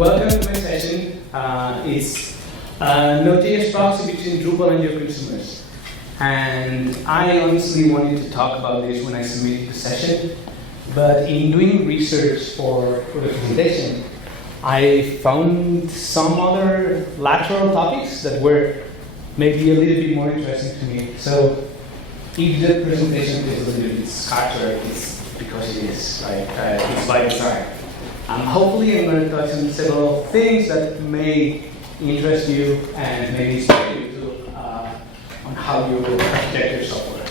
Welcome to my session. It's a node.js proxy between Drupal and your consumers. And I honestly wanted to talk about this when I submitted the session, but in doing research for the presentation, I found some other lateral topics that were maybe a little bit more interesting to me. So if the presentation is a little bit scattered, it's because it is, right? It's by design. Hopefully I'm going to touch on several things that may interest you and maybe inspire you to, on how you will architect your software.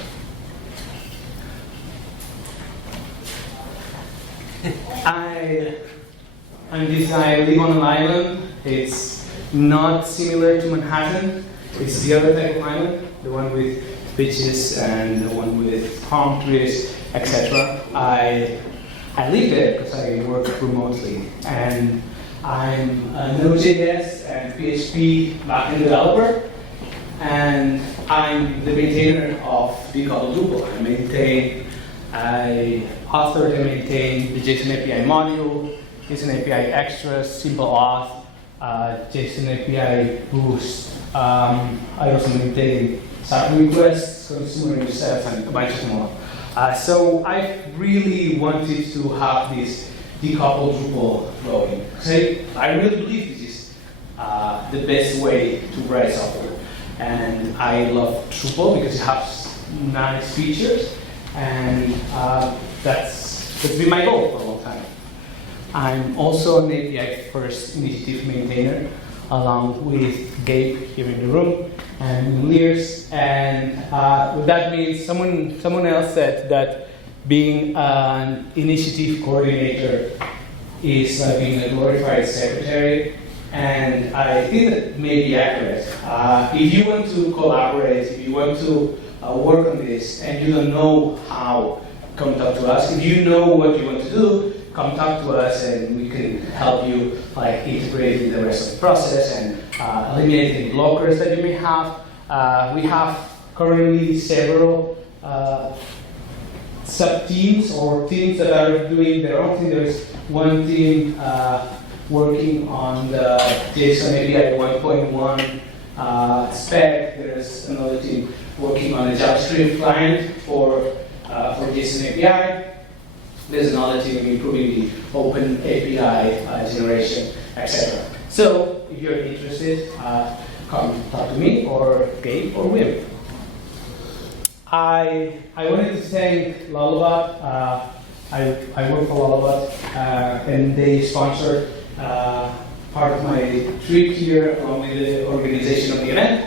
I live on an island. It's not similar to Manhattan. It's the other type of island, the one with beaches and the one with palm trees, etc. I live there because I work remotely, and I'm a Node.js and PHP backend developer, and I'm the maintainer of Decoupled Drupal. I authored and maintain the JSON API module, JSON API extras, simple auth, JSON API boost. I also maintain SAP requests, consumer yourself, and a bunch of more. So I really wanted to have this decoupled Drupal going. I really believe this is the best way to write software. And I love Drupal because it has nice features, and that's been my goal for a long time. I'm also an API first initiative maintainer, along with Gabe here in the room and Lears. And what that means, someone else said that being an initiative coordinator is like being a glorified secretary, and I think that may be accurate. If you want to collaborate, if you want to work on this, and you don't know how, come talk to us. If you know what you want to do, come talk to us, and we can help you integrate in the rest of the process and eliminate any blockers that you may have. We have currently several sub-teams or teams that are doing their own thing. There's one team working on the JSON API 1.1 spec. There's another team working on a JavaScript client for JSON API. There's another team improving the OpenAPI generation, etc. So if you're interested, come talk to me or Gabe or Wim. I wanted to thank Lullabot. I work for Lullabot, and they sponsored part of my trip here along with the organization of the event.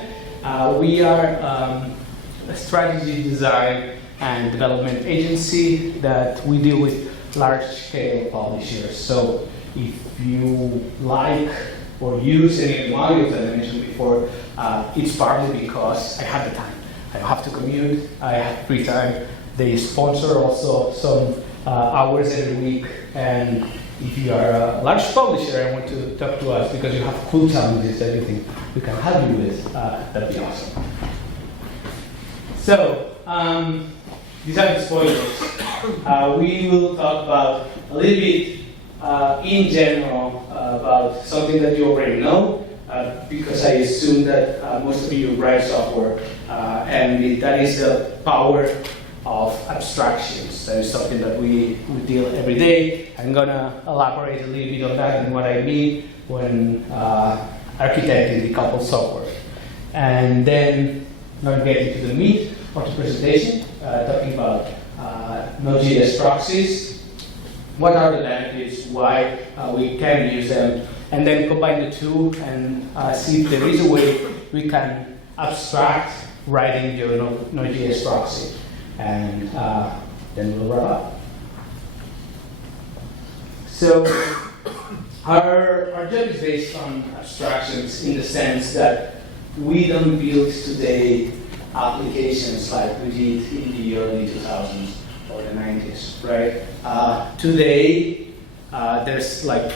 We are a strategy design and development agency that we deal with large-scale publishers. So if you like or use any of the modules that I mentioned before, it's partly because I have the time. I don't have to commute, I have free time. They sponsor also some hours every week, and if you are a large publisher and want to talk to us because you have cool challenges that you think we can help you with, that'd be awesome. So, these are the spoilers. We will talk about a little bit in general about something that you already know, because I assume that most of you write software, and that is the power of abstractions. That is something that we deal every day. I'm going to elaborate a little bit on that and what I mean when architecting decoupled software. And then I'm going to get into the meat of the presentation, talking about node.js proxies, what are the benefits, why we can use them, and then combine the two and see if there is a way we can abstract writing your node.js proxy. And then we'll wrap up. So our job is based on abstractions in the sense that we don't build today applications like we did in the early 2000s or the 90s, right? Today, there's like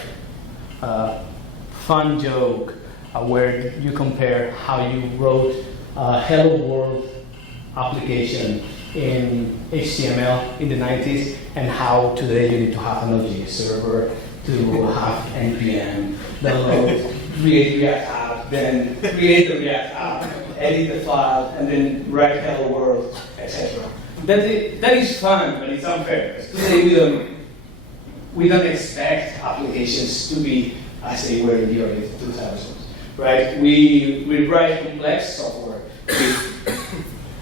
a fun joke where you compare how you wrote a Hello World application in HTML in the 90s and how today you need to have a Node.js server to have NPM, download, create React app, then create the React app, edit the file, and then write hello world, etc. That is fun, but it's unfair. Today we don't expect applications to be as they were in the early 2000s, right? We write complex software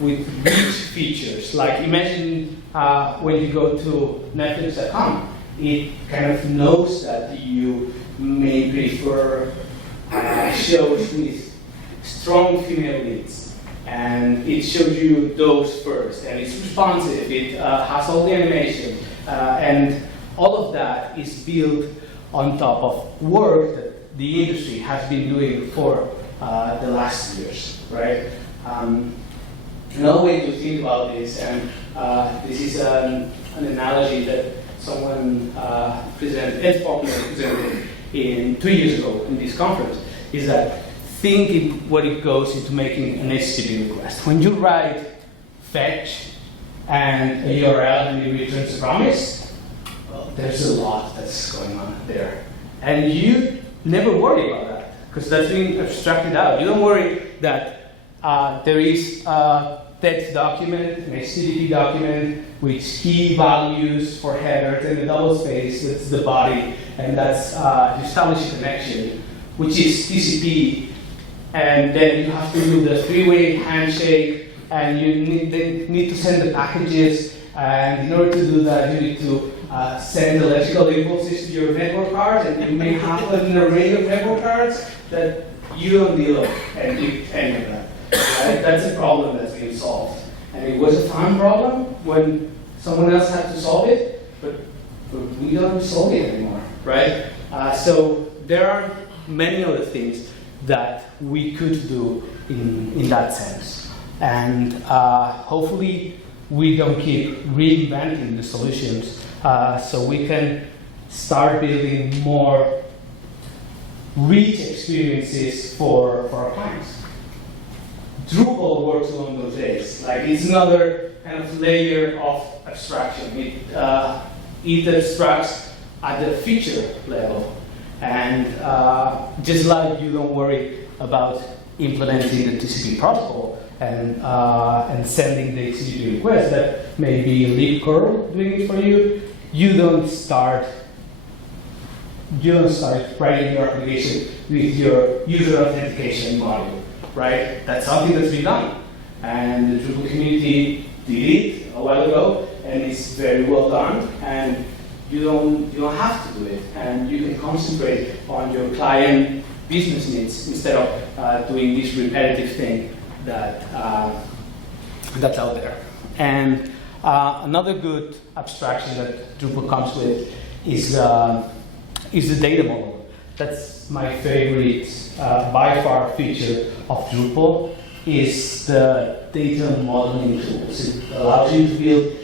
with rich features. Like imagine when you go to Netflix.com, it kind of knows that you may prefer shows with strong female leads, and it shows you those first, and it's responsive, it has all the animation, and all of that is built on top of work that the industry has been doing for the last years, right? Another way to think about this, and this is an analogy that someone Ed Faulkner presented 2 years ago in this conference, is that think what it goes into making an HTTP request. When you write fetch and a URL and it returns a promise, well, there's a lot that's going on there. And you never worry about that, because that's being abstracted out. You don't worry that there is a text document, an HTTP document, with key values for headers and a double space, that's the body, and that's you establish a connection, which is TCP, and then you have to do the three-way handshake, and you need to send the packages, and in order to do that, you need to send electrical impulses to your network card, and you may have an array of network cards that you don't deal with any of that. Right? That's a problem that's being solved. And it was a fun problem when someone else had to solve it, but we don't solve it anymore, right? So there are many other things that we could do in that sense. And hopefully we don't keep reinventing the solutions, so we can start building more rich experiences for our clients. Drupal works along those days. Like, it's another kind of layer of abstraction. It abstracts at the feature level. And just like you don't worry about implementing the TCP protocol and sending the HTTP request that may be libcurl doing it for you, you don't start writing your application with your user authentication module. Right? That's something that's been done. And the Drupal community did it a while ago, and it's very well done. And you don't have to do it. And you can concentrate on your client business needs instead of doing this repetitive thing that's out there. And another good abstraction that Drupal comes with is the data model. That's my favorite by far feature of Drupal, is the data modeling tools. It allows you to build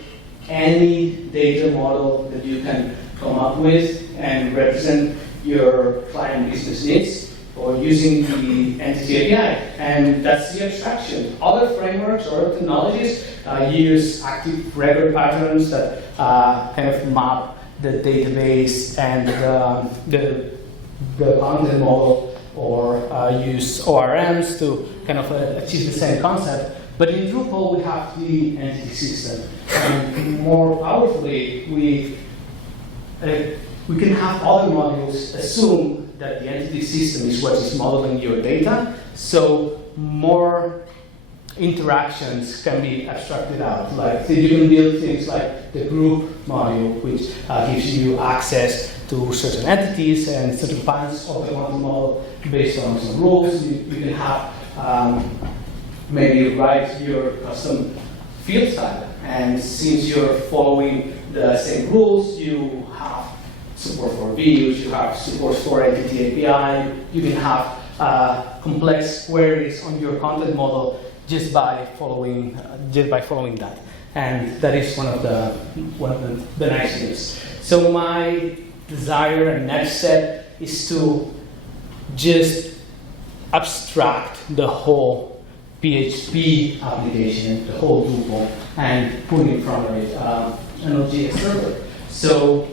any data model that you can come up with and represent your client business needs, or using the entity API. And that's the abstraction. Other frameworks or technologies use active record patterns that kind of map the database and the content model, or use ORMs to kind of achieve the same concept. But in Drupal, we have the entity system. And more powerfully, we can have other modules assume that the entity system is what is modeling your data, so more interactions can be abstracted out. Like, so you can build things like the group module, which gives you access to certain entities and certain kinds of the content model based on some rules. You can have maybe write your custom field style, and since you're following the same rules, you have support for views, you have support for entity API, you can have complex queries on your content model just by following that, and that is one of the nice things. So my desire and next step is to just abstract the whole PHP application, the whole Drupal, and put in front of it an Node.js server. So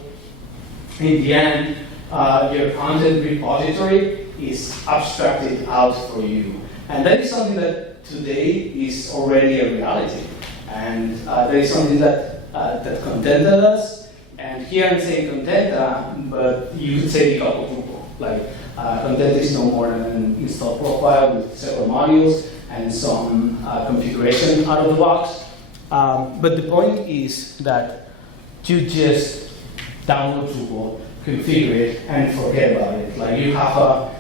in the end, your content repository is abstracted out for you. And that is something that today is already a reality. And that is something that, that Contenta does. And here I'm saying Contenta, but you could say Decoupled Drupal. Like, Contenta is no more than an install profile with several modules and some configuration out of the box. But the point is that you just download Drupal, configure it, and forget about it. Like, you have a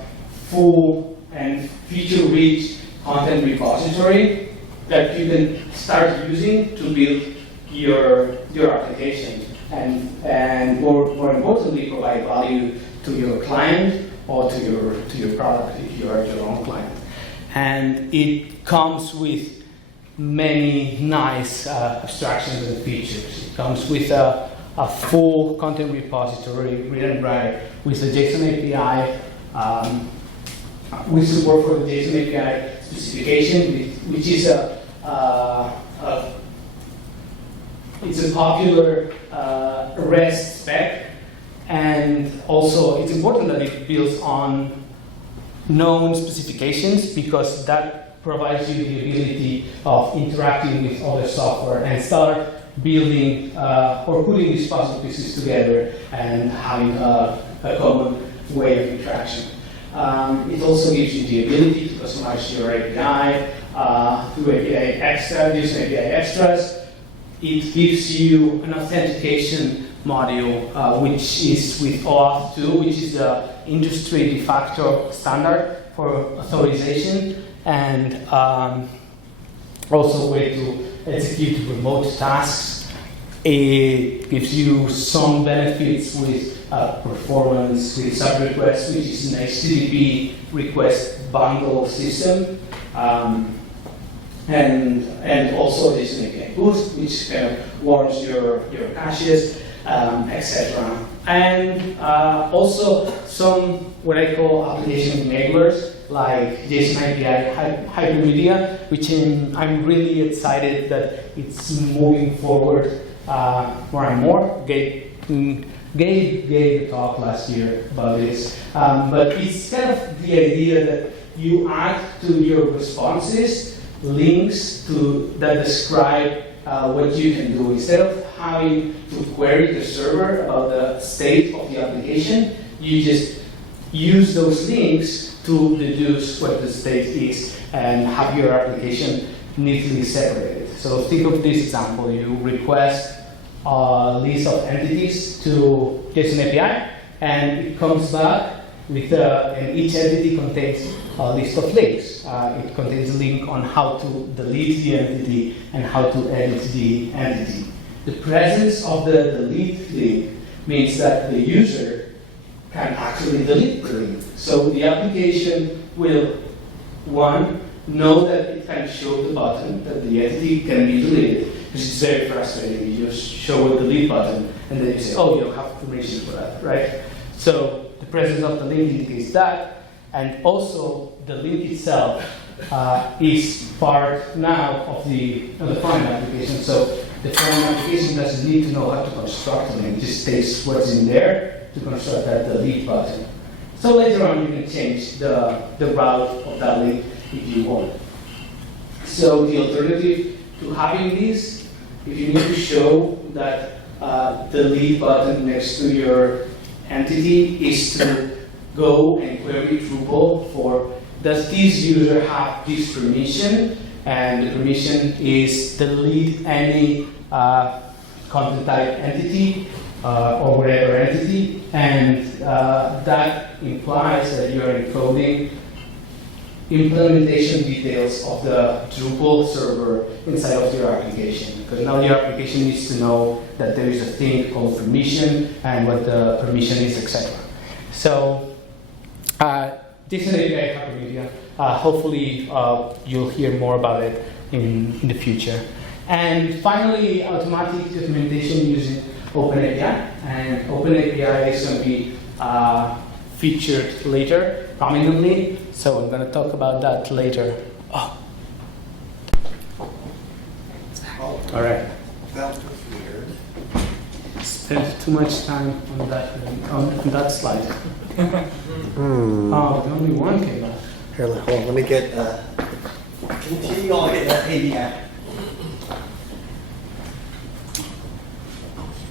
full and feature-rich content repository that you can start using to build your application, and more importantly, provide value to your client or to your product if you are your own client. And it comes with many nice abstractions and features. It comes with a full content repository, read and write, with the JSON API, with support for the JSON API specification, which is it's a popular REST spec, and also it's important that it builds on known specifications, because that provides you the ability of interacting with other software and start building or putting these puzzle pieces together and having a common way of interaction. It also gives you the ability to customize your API through API extra, using API extras. It gives you an authentication module, which is with OAuth 2, which is the industry de facto standard for authorization, and also a way to execute remote tasks. It gives you some benefits with performance, with sub requests, which is an HTTP request bundle system. And also this API boost, which kind of warms your caches, etc. And also some what I call application enablers, like JSON API Hypermedia, which I'm really excited that it's moving forward more and more. Gabe gave a talk last year about this, but it's kind of the idea that you add to your responses links that describe what you can do. Instead of having to query the server about the state of the application, you just use those links to deduce what the state is and have your application neatly separated. So think of this example. You request a list of entities to JSON API, and it comes back with and each entity contains a list of links. It contains a link on how to delete the entity and how to edit the entity. The presence of the delete link means that the user can actually delete the link. So the application will, one, know that it can show the button that the entity can be deleted, which is very frustrating. You just show a delete button and then you say, oh, you don't have permission for that, right? So the presence of the link indicates that, and also the link itself is part now of the front application. So the front application doesn't need to know how to construct a link; it just takes what's in there to construct that delete button. So later on, you can change the route of that link if you want. So the alternative to having this, if you need to show that delete button next to your entity, is to go and query Drupal for, does this user have this permission? And the permission is delete any content type entity or whatever entity, and that implies that you are encoding implementation details of the Drupal server inside of your application. Because now your application needs to know that there is a thing called permission and what the permission is, etc. So this is an API Hypermedia. Hopefully you'll hear more about it in the future. And finally, automatic documentation using OpenAPI. And OpenAPI is going to be featured later prominently. So I'm going to talk about that later. Oh. All right. That was weird. spent too much time on that slide. Oh, only one came up. Here, hold on, let me get, continue on getting that ABI.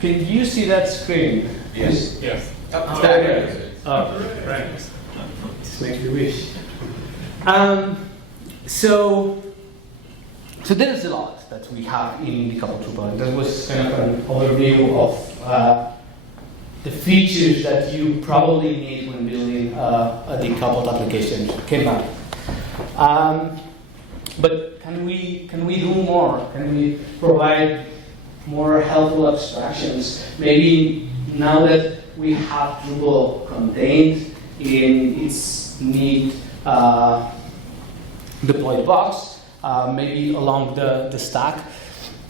Can you see that screen? Yes. Yes. Oh, right. Just make me wish. So there's a lot that we have in Decoupled Drupal. That was kind of an overview of the features that you probably need when building a decoupled application. But can we do more? Can we provide more helpful abstractions? Maybe now that we have Drupal contained in its neat deployed box, maybe along the stack,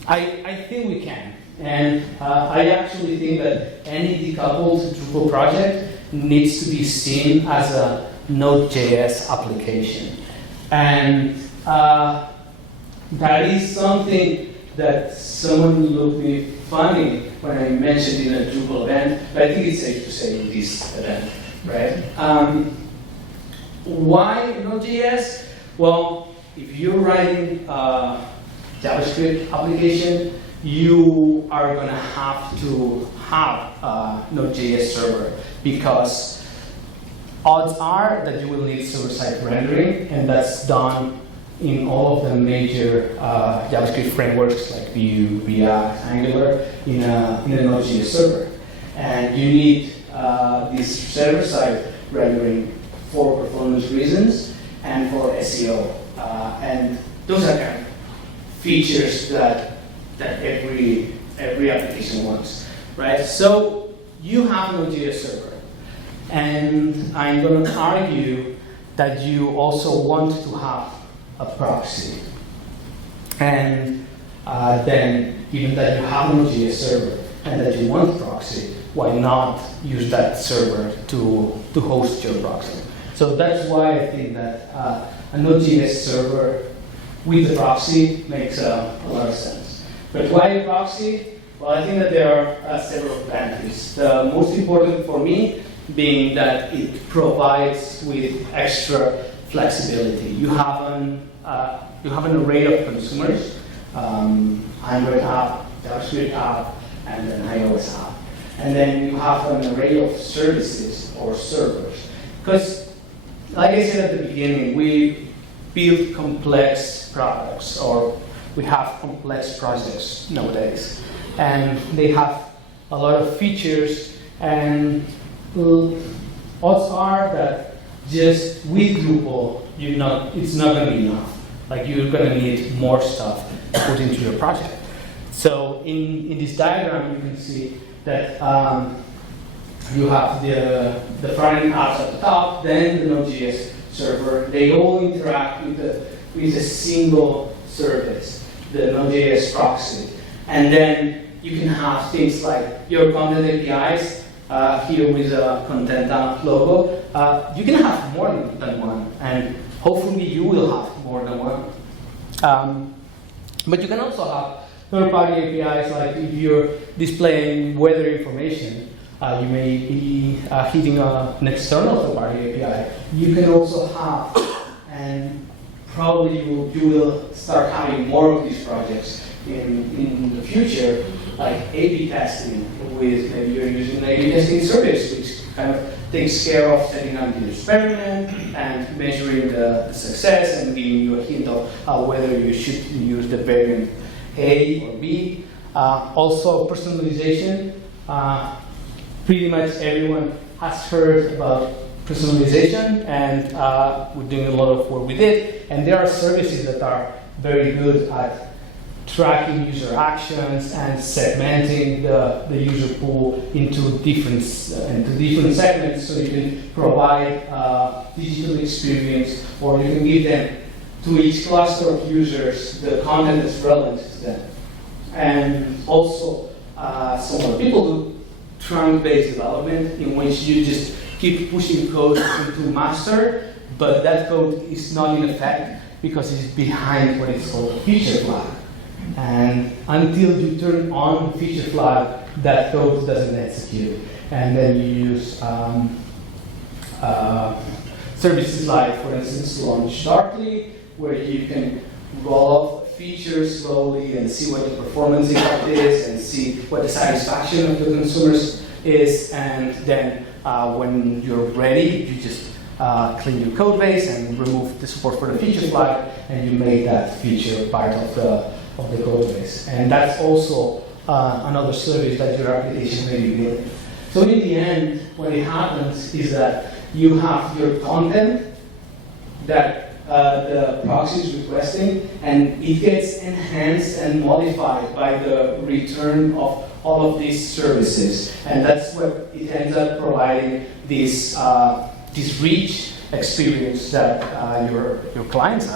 I think we can. And I actually think that any decoupled Drupal project needs to be seen as a node.js application. And that is something that someone looked me funny when I mentioned in a Drupal event, but I think it's safe to say in this event, right? Why Node.js? Well, if you're writing a JavaScript application, you are going to have a Node.js server, because odds are that you will need server-side rendering, and that's done in all of the major JavaScript frameworks like Vue, React, Angular in a Node.js server. And you need this server-side rendering for performance reasons and for SEO. And those are kind of features that every application wants, right? So you have a Node.js server, and I'm going to argue that you also want to have a proxy. And then, given that you have a Node.js server and that you want proxy, why not use that server to host your proxy? So that's why I think that a Node.js server with the proxy makes a lot of sense. But why a proxy? Well, I think that there are several advantages. The most important for me being that it provides with extra flexibility. You have an array of consumers, Android app, JavaScript app, and an iOS app. And then you have an array of services or servers. Because, like I said at the beginning, we build complex products, or we have complex projects nowadays. And they have a lot of features, and odds are that just with Drupal, it's not going to be enough. Like, you're going to need more stuff to put into your project. So in this diagram, you can see that you have the front-end apps at the top, then the Node.js server. They all interact with a single service, the Node.js proxy. And then you can have things like your content APIs, here with a contentajs logo. You can have more than one, and hopefully you will have more than one. But you can also have third-party APIs, like if you're displaying weather information, you may be hitting an external third-party API. You can also have, and probably you will start having more of these projects in the future, like A/B testing, with maybe you're using an A/B testing service, which kind of takes care of setting up the experiment and measuring the success and giving you a hint of whether you should use the variant A or B. Also, personalization. Pretty much everyone has heard about personalization, and we're doing a lot of work with it. And there are services that are very good at tracking user actions and segmenting the user pool into different segments, so you can provide a digital experience, or you can give them to each cluster of users the content that's relevant to them. And also, some other people do trunk-based development, in which you just keep pushing code into master, but that code is not in effect because it's behind what is called a feature flag. And until you turn on feature flag, that code doesn't execute. And then you use services like, for instance, launch darkly, where you can roll off features slowly and see what the performance impact is and see what the satisfaction of the consumers is. And then when you're ready, you just clean your code base and remove the support for the feature flag, and you make that feature part of the code base. And that's also another service that your application may be building. So in the end, what it happens is that you have your content that the proxy is requesting, and it gets enhanced and modified by the return of all of these services. And that's what it ends up providing this rich experience that your clients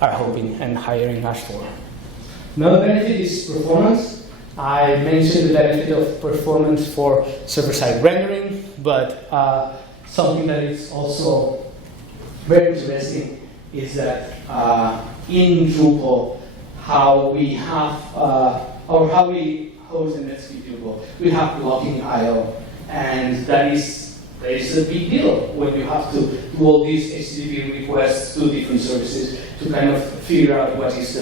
are hoping and hiring us for. Another benefit is performance. I mentioned the benefit of performance for server-side rendering, but something that is also very interesting is that in Drupal, how we host in Drupal, we have blocking I/O, and that is a big deal when you have to do all these HTTP requests to different services to kind of figure out what is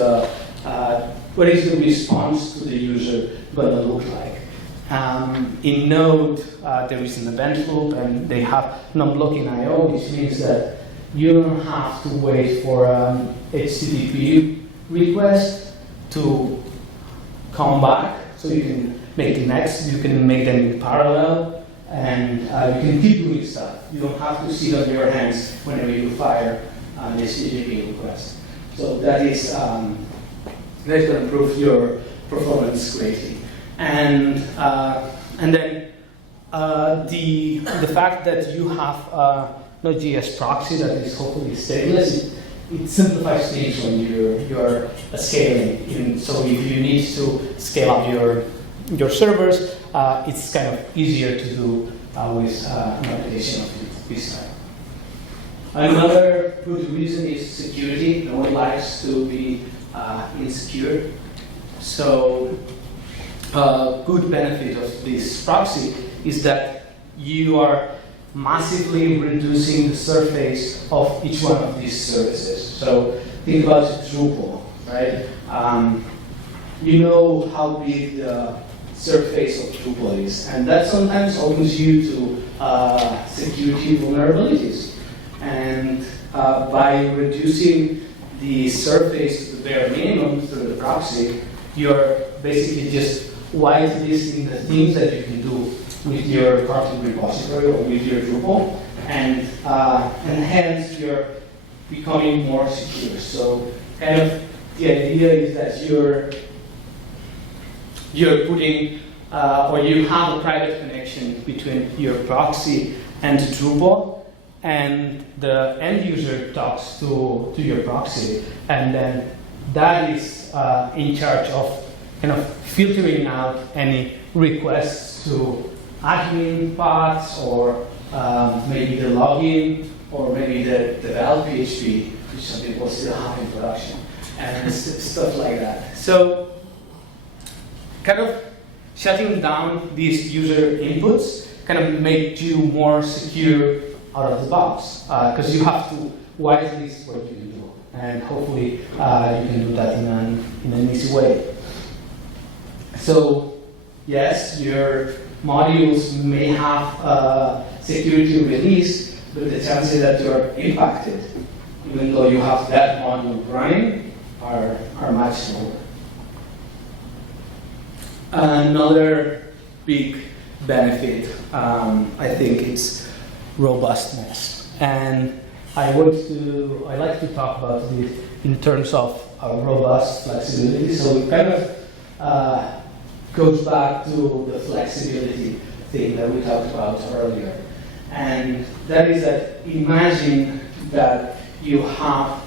the response to the user going to look like. In Node, there is an event loop, and they have non-blocking I/O, which means that you don't have to wait for HTTP request to come back, so you can make the next, you can make them in parallel, and you can keep doing stuff. You don't have to sit on your hands whenever you fire an HTTP request. So that is that's going to improve your performance greatly. And then the fact that you have node.js proxy that is hopefully stateless, it simplifies things when you're scaling. So if you need to scale up your servers, it's kind of easier to do with an application of this type. Another good reason is security. No one likes to be insecure. So a good benefit of this proxy is that you are massively reducing the surface of each one of these services. So think about Drupal, right? You know how big the surface of Drupal is, and that sometimes opens you to security vulnerabilities. And by reducing the surface to the bare minimum through the proxy, you're basically just whitelisting the things that you can do with your content repository or with your Drupal, and hence you're becoming more secure. So kind of the idea is that you're putting or you have a private connection between your proxy and Drupal, and the end user talks to your proxy, and then that is in charge of kind of filtering out any requests to admin paths, or maybe the login, or maybe the develop PHP, which some people still have in production, and stuff like that. So kind of shutting down these user inputs kind of make you more secure out of the box, because you have to whitelist what you can do, and hopefully you can do that in an easy way. So yes, your modules may have security release, but the chances that you are impacted, even though you have that module running, are much lower. Another big benefit, I think, it's robustness, and I like to talk about this in terms of robust flexibility. So it kind of goes back to the flexibility thing that we talked about earlier, and that is that imagine that you have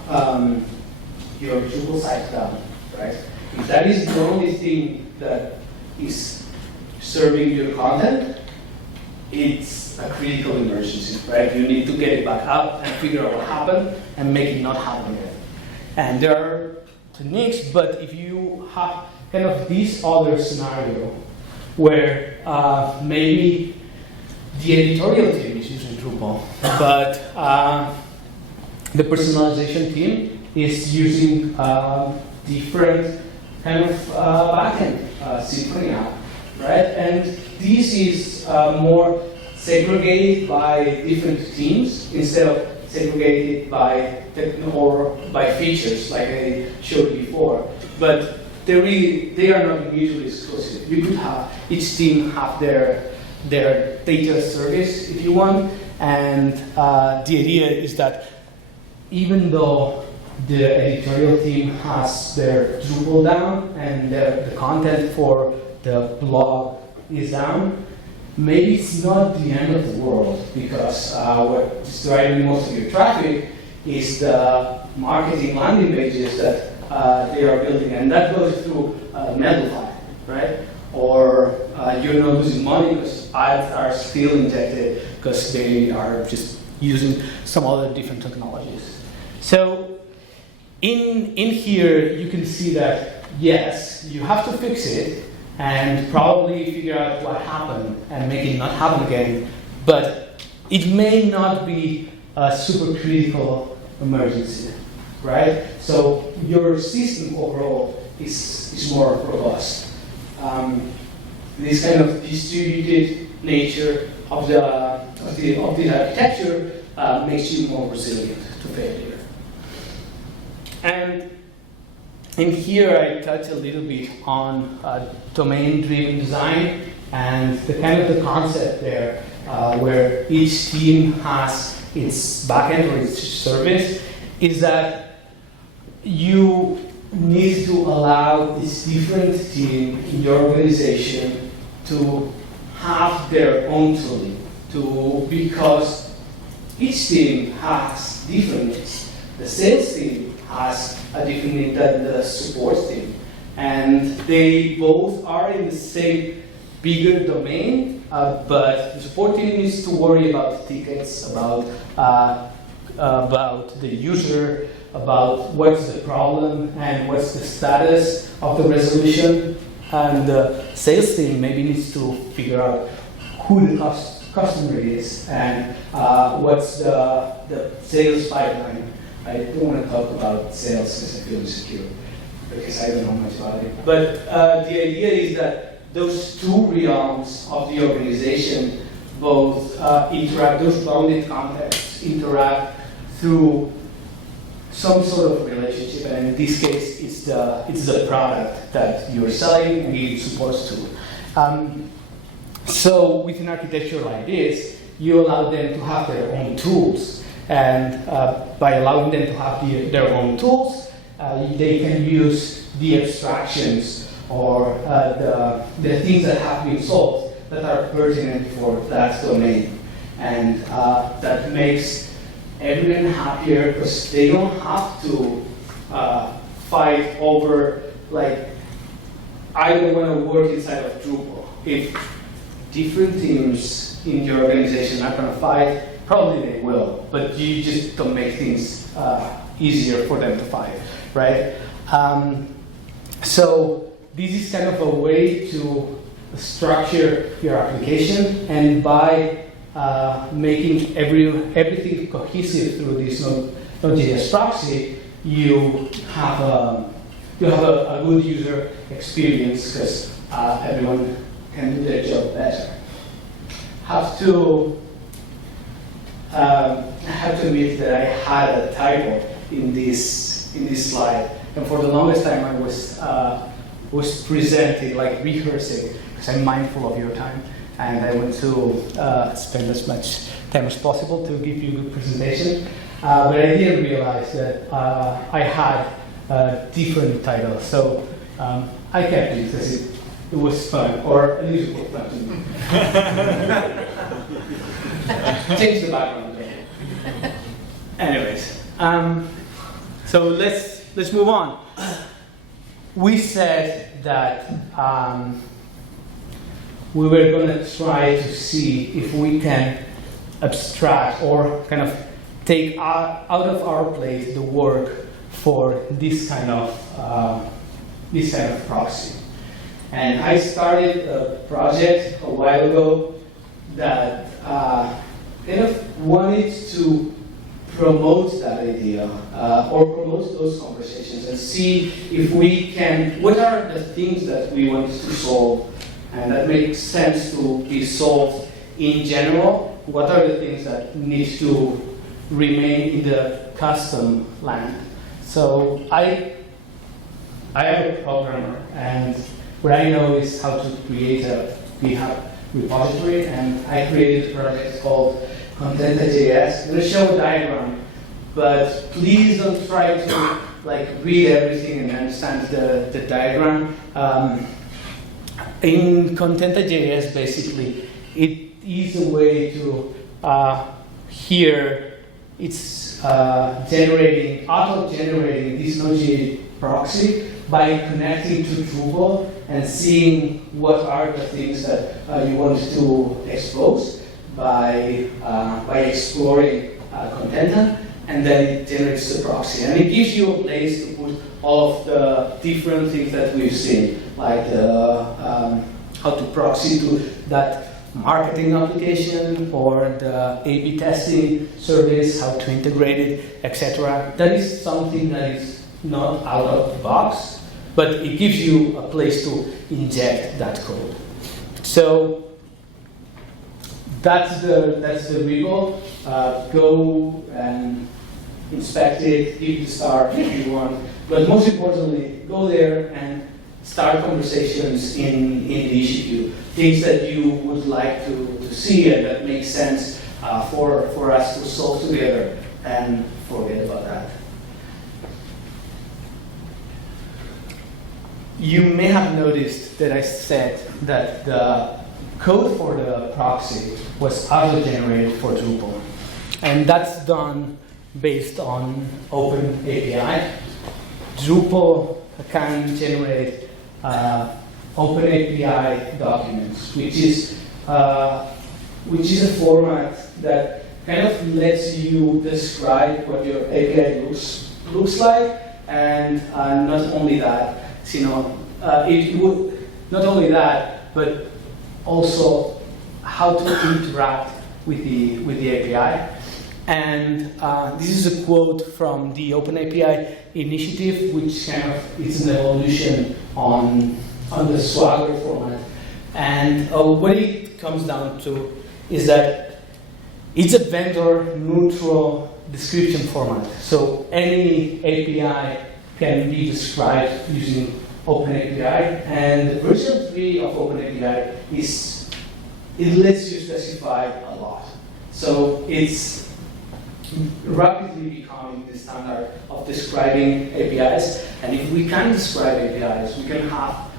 your Drupal site down, right? If that is the only thing that is serving your content, it's a critical emergency, right? You need to get it back up and figure out what happened and make it not happen again. And there are techniques, but if you have kind of this other scenario where maybe the editorial team is using Drupal, but the personalization team is using different kind of backend Symfony app, right? And this is more segregated by different teams instead of segregated by or by features like I showed before. But they are not mutually exclusive. You could have each team have their data service if you want, and the idea is that even though the editorial team has their Drupal down and the content for the blog is down, maybe it's not the end of the world, because what is driving most of your traffic is the marketing landing pages that they are building, and that goes through Netlify, right? Or you're not losing money because ads are still injected because they are just using some other different technologies. So in here, you can see that, yes, you have to fix it and probably figure out what happened and make it not happen again, but it may not be a super critical emergency, right? So your system overall is more robust. This kind of distributed nature of the architecture makes you more resilient to failure. And in here, I touch a little bit on domain-driven design and the kind of the concept there, where each team has its backend or its service, is that you need to allow this different team in your organization to have their own tooling, because each team has different needs. The sales team has a different need than the support team, and they both are in the same bigger domain, but the support team needs to worry about tickets, about the user, about what's the problem and what's the status of the resolution, and the sales team maybe needs to figure out who the customer is and what's the sales pipeline. I don't want to talk about sales because I feel insecure, because I don't know much about it. But the idea is that those two realms of the organization both interact, those bounded contexts interact through some sort of relationship, and in this case, it's the product that you're selling and you're supposed to. So with an architecture like this, you allow them to have their own tools, and by allowing them to have their own tools, they can use the abstractions or the things that have been solved that are pertinent for that domain, and that makes everyone happier because they don't have to fight over, like, I don't want to work inside of Drupal. If different teams in your organization are going to fight, probably they will, but you just don't make things easier for them to fight, right? So this is kind of a way to structure your application, and by making everything cohesive through this node.js proxy, you have a good user experience because everyone can do their job better. I have to admit that I had a typo in this slide, and for the longest time I was presenting, like rehearsing, because I'm mindful of your time. And I want to spend as much time as possible to give you a good presentation. But I didn't realize that I had a different title. So I kept it because it was fun, or at least it was fun to me. Change the background. Anyways, so let's move on. We said that we were going to try to see if we can abstract or kind of take out of our plate the work for this kind of proxy. And I started a project a while ago that kind of wanted to promote that idea or promote those conversations and see if we can, what are the things that we want to solve and that makes sense to be solved in general. What are the things that need to remain in the custom land? So I am a programmer, and what I know is how to create a GitHub repository, and I created a project called contentajs. I'm going to show a diagram, but please don't try to read everything and understand the diagram. In contentajs, basically, it is a way to here it's auto-generating this node.js proxy by connecting to Drupal and seeing what are the things that you want to expose by exploring content, and then it generates the proxy. And it gives you a place to put all of the different things that we've seen, like how to proxy to that marketing application or the A/B testing service, how to integrate it, etc. That is something that is not out of the box, but it gives you a place to inject that code. So that's the repo. Go and inspect it, give the star if you want, but most importantly, go there and start conversations in the issue, things that you would like to see and that make sense for us to solve together, and forget about that. You may have noticed that I said that the code for the proxy was auto-generated for Drupal. And that's done based on OpenAPI. Drupal can generate OpenAPI documents, which is a format that kind of lets you describe what your API looks like, and not only that, it would not only that, but also how to interact with the API. And this is a quote from the OpenAPI initiative, which kind of is an evolution on the Swagger format. And what it comes down to is that it's a vendor-neutral description format. So any API can be described using OpenAPI, and version 3 of OpenAPI it lets you specify a lot. So it's rapidly becoming the standard of describing APIs. And if we can describe APIs, we can have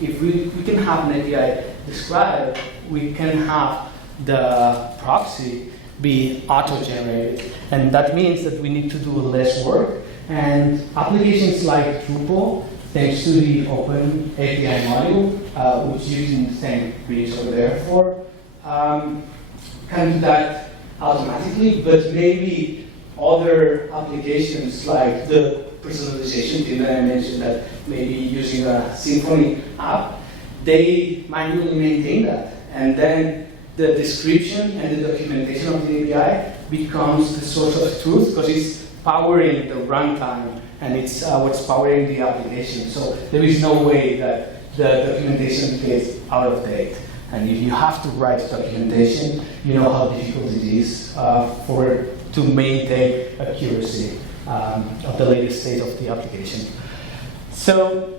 if we can have an API described, we can have the proxy be auto-generated, and that means that we need to do less work. And applications like Drupal, thanks to the OpenAPI module, which is using the same bridge over there for, can do that automatically. But maybe other applications like the personalization thing that I mentioned, that maybe using a Symfony app, they manually maintain that, and then the description and the documentation of the API becomes the source of truth, because it's powering the runtime, and it's what's powering the application. So there is no way that the documentation gets out of date. And if you have to write documentation, you know how difficult it is to maintain accuracy of the latest state of the application. So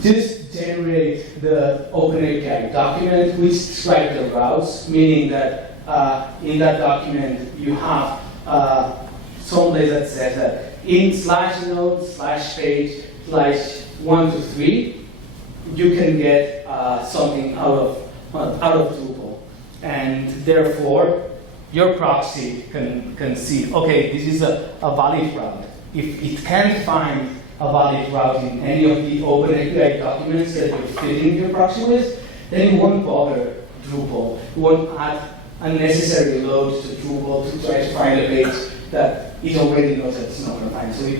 just generate the OpenAPI document, which describes the routes, meaning that in that document you have some place that says that in /node/page/1 to 3, you can get something out of Drupal, and therefore your proxy can see, okay, this is a valid route. If it can't find a valid route in any of the OpenAPI documents that you're filling your proxy with, then you won't bother Drupal. You won't add unnecessary load to Drupal to try to find a page that that it already knows that it's not going to find. So it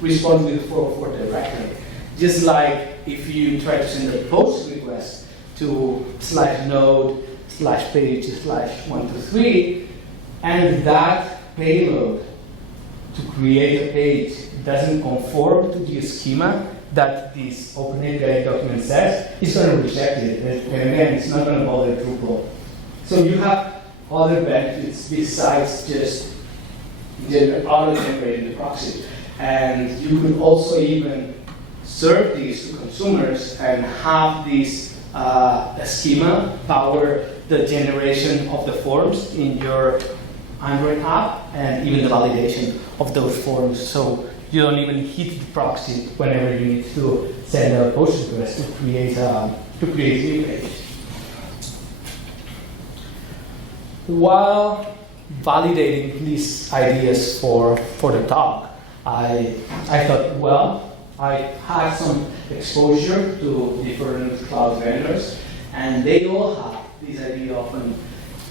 responds with 404 directly. Just like if you try to send a post request to /node/page/123, and that payload to create a page doesn't conform to the schema that this OpenAPI document says, it's going to reject it. And again, it's not going to bother Drupal. So you have other benefits besides just auto-generating the proxy. And you could also even serve these to consumers and have this schema power the generation of the forms in your Android app and even the validation of those forms. So you don't even hit the proxy whenever you need to send a post request to create a new page. While validating these ideas for the talk, I thought, well, I had some exposure to different cloud vendors, and they all have this idea of an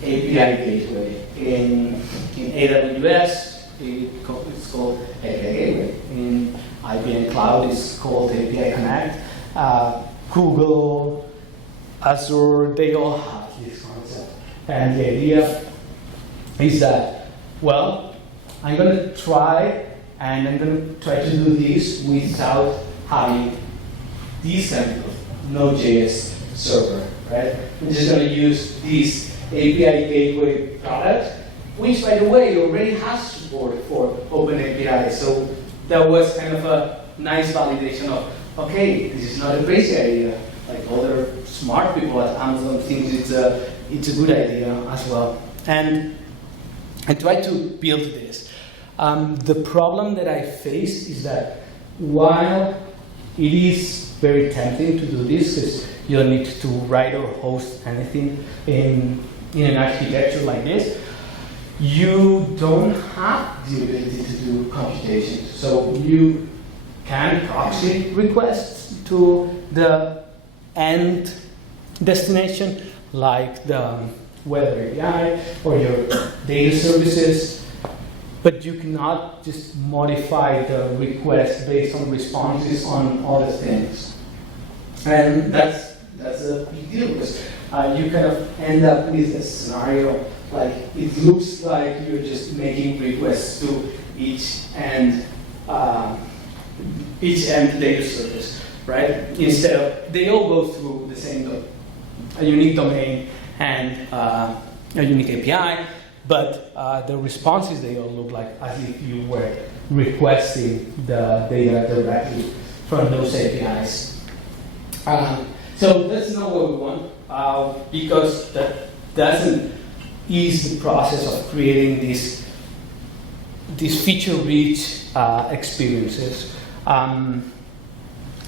API gateway. In AWS, it's called API Gateway. In IBM Cloud, it's called API Connect. Google, Azure, they all have this concept. And the idea is that, well, I'm going to try to do this without having this kind of Node.js server, right? I'm just going to use this API Gateway product, which, by the way, already has support for OpenAPI. So that was kind of a nice validation of, okay, this is not a crazy idea. Like other smart people at Amazon think it's a good idea as well. And I tried to build this. The problem that I faced is that while it is very tempting to do this, because you don't need to write or host anything in an architecture like this, you don't have the ability to do computations. So you can proxy requests to the end destination, like the weather API or your data services, but you cannot just modify the request based on responses on other things. And that's a big deal, because you kind of end up with a scenario like it looks like you're just making requests to each end data service, right? Instead of, they all go through the same a unique domain and a unique API, but the responses, they all look like as if you were requesting the data directly from those APIs. So that's not what we want, because that doesn't ease the process of creating these feature-rich experiences.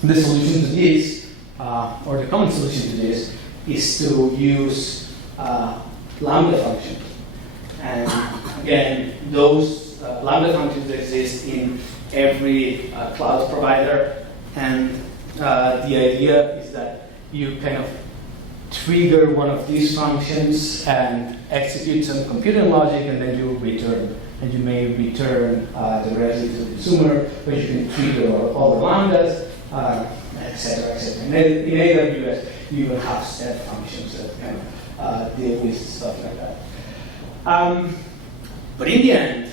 The solution to this, or the common solution to this, is to use Lambda functions. And again, those Lambda functions exist in every cloud provider, and the idea is that you kind of trigger one of these functions and execute some computing logic, and then you return. And you may return directly to the consumer, but you can trigger all the lambdas, etc., etc. In AWS, you even have step functions that kind of deal with stuff like that. But in the end,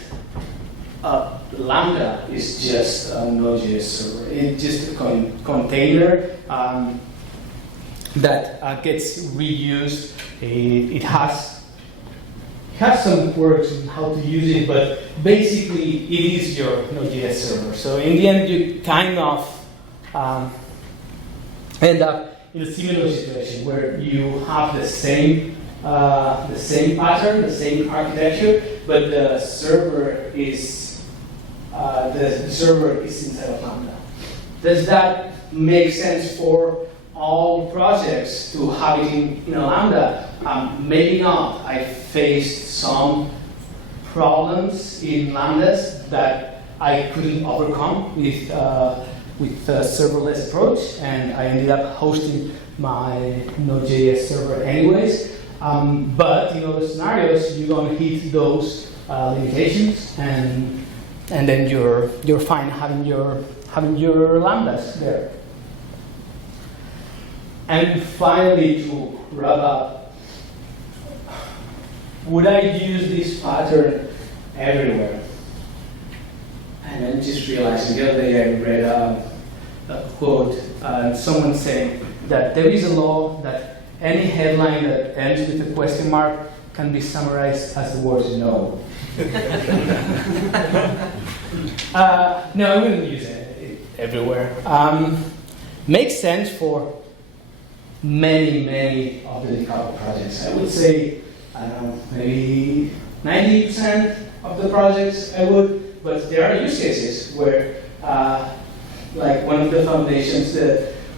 Lambda is just a Node.js server. It's just a container that gets reused. It has some quirks on how to use it, but basically it is your Node.js server. So in the end, you kind of end up in a similar situation where you have the same pattern, the same architecture, but the server is inside of Lambda. Does that make sense for all projects to have it in a Lambda? Maybe not. I faced some problems in Lambdas that I couldn't overcome with a serverless approach, and I ended up hosting my Node.js server anyways. But in other scenarios, you're going to hit those limitations, and then you're fine having your lambdas there. And finally, to wrap up, would I use this pattern everywhere? And then just realizing the other day I read a quote, someone saying that there is a law that any headline that ends with a question mark can be summarized as the word no. No, I wouldn't use it everywhere. Makes sense for many of the Decoupled projects. I would say, I don't know, maybe 90% of the projects I would, but there are use cases where, like one of the foundations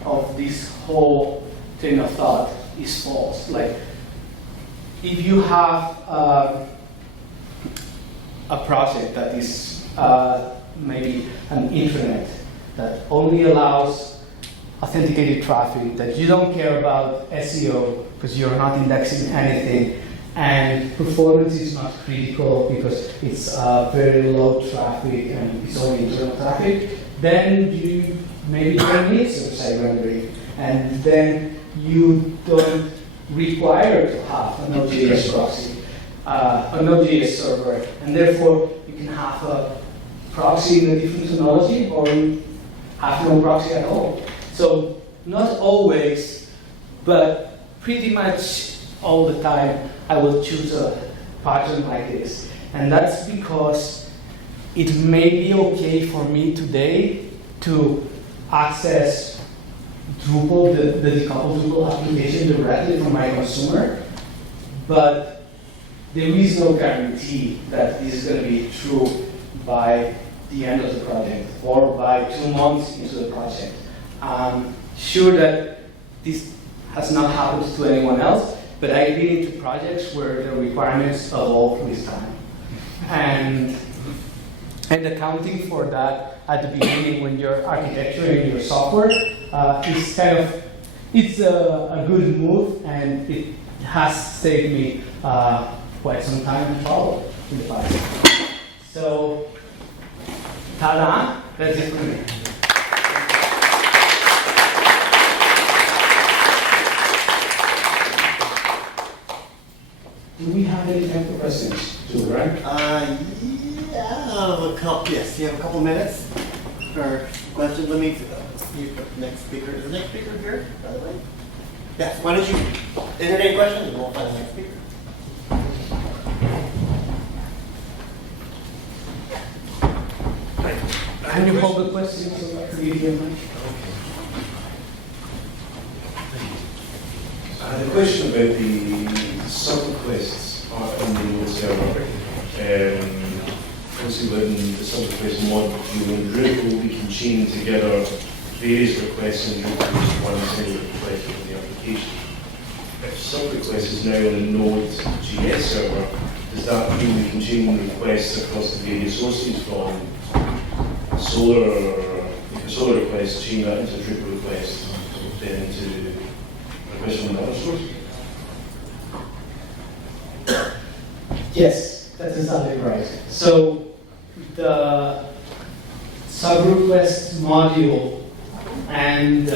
of this whole train of thought is false. Like, if you have a project that is maybe an intranet that only allows authenticated traffic, that you don't care about SEO because you're not indexing anything, and performance is not critical because it's very low traffic and it's only internal traffic, then you maybe don't need server-side rendering, and then you don't require to have a node.js proxy, a node.js server, and therefore you can have a proxy in a different technology or have no proxy at all. So not always, but pretty much all the time I will choose a pattern like this. And that's because it may be okay for me today to access Drupal, the decoupled Drupal application directly from my consumer, but there is no guarantee that this is going to be true by the end of the project or by 2 months into the project. I'm sure that this has not happened to anyone else, but I've been into projects where the requirements evolve with time. And accounting for that at the beginning when you're architecturing your software is kind of, it's a good move, and it has saved me quite some time to follow in the past. So, ta-da, that's it for me. Do we have any time for questions? Right? Yeah, a couple. Yes, you have a couple minutes for questions. Let me see the next speaker. Is the next speaker here, by the way? Yes. Why don't you entertain questions, and we'll find the next speaker. Can you hold the questions so that we hear much? The question about the sub-requests on the node server. Obviously, when the sub-request module in Drupal, we can chain together various requests in Drupal into one single request from the application. If sub-request is now on a node.js server, does that mean we can chain requests across the various sources from if a Solar request, chain that into a Drupal request, then into a request from another source? Yes, that's exactly right. So the sub-request module and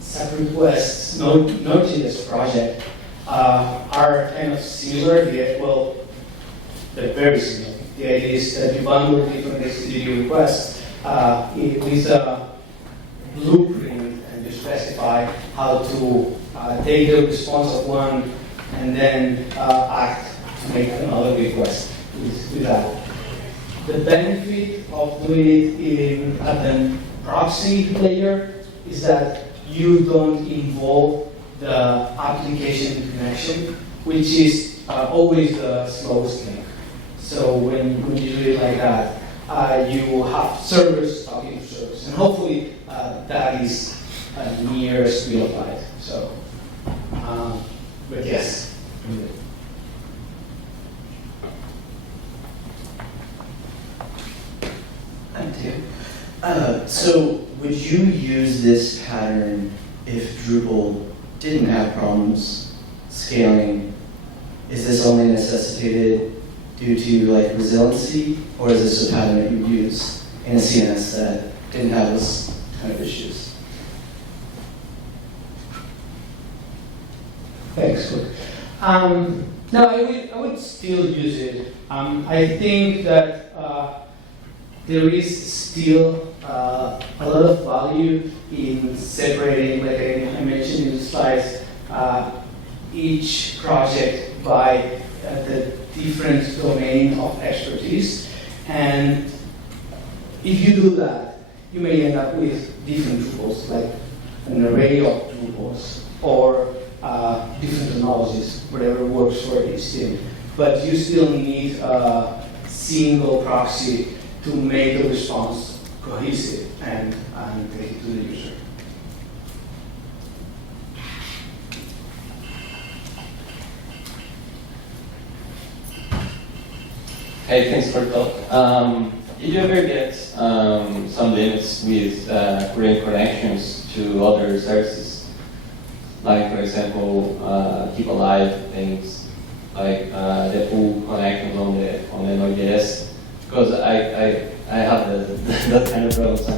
sub-request Node.js project are kind of similar. Well, they're very similar. The idea is that you bundle different HTTP requests with a blueprint, and you specify how to take the response of one and then act to make another request with that. The benefit of doing it at the proxy layer is that you don't involve the application connection, which is always the slowest thing. So when you do it like that, you have servers talking to servers, and hopefully that is near as real life. So, but yes. I'm Tim. So would you use this pattern if Drupal didn't have problems scaling? Is this only necessitated due to like resiliency, or is this a pattern that you use in a CNS that didn't have those kind of issues? Thanks, Luke. No, I would still use it. I think that there is still a lot of value in separating, like I mentioned in the slides, each project by the different domain of expertise. And if you do that, you may end up with different Drupals, like an array of Drupals, or different technologies, whatever works for each team. But you still need a single proxy to make the response cohesive and take it to the user. Hey, thanks for the talk. Did you ever get some limits with creating connections to other services? Like, for example, keep alive things, like the full connections on the node.js? Because I have that kind of problem sometimes.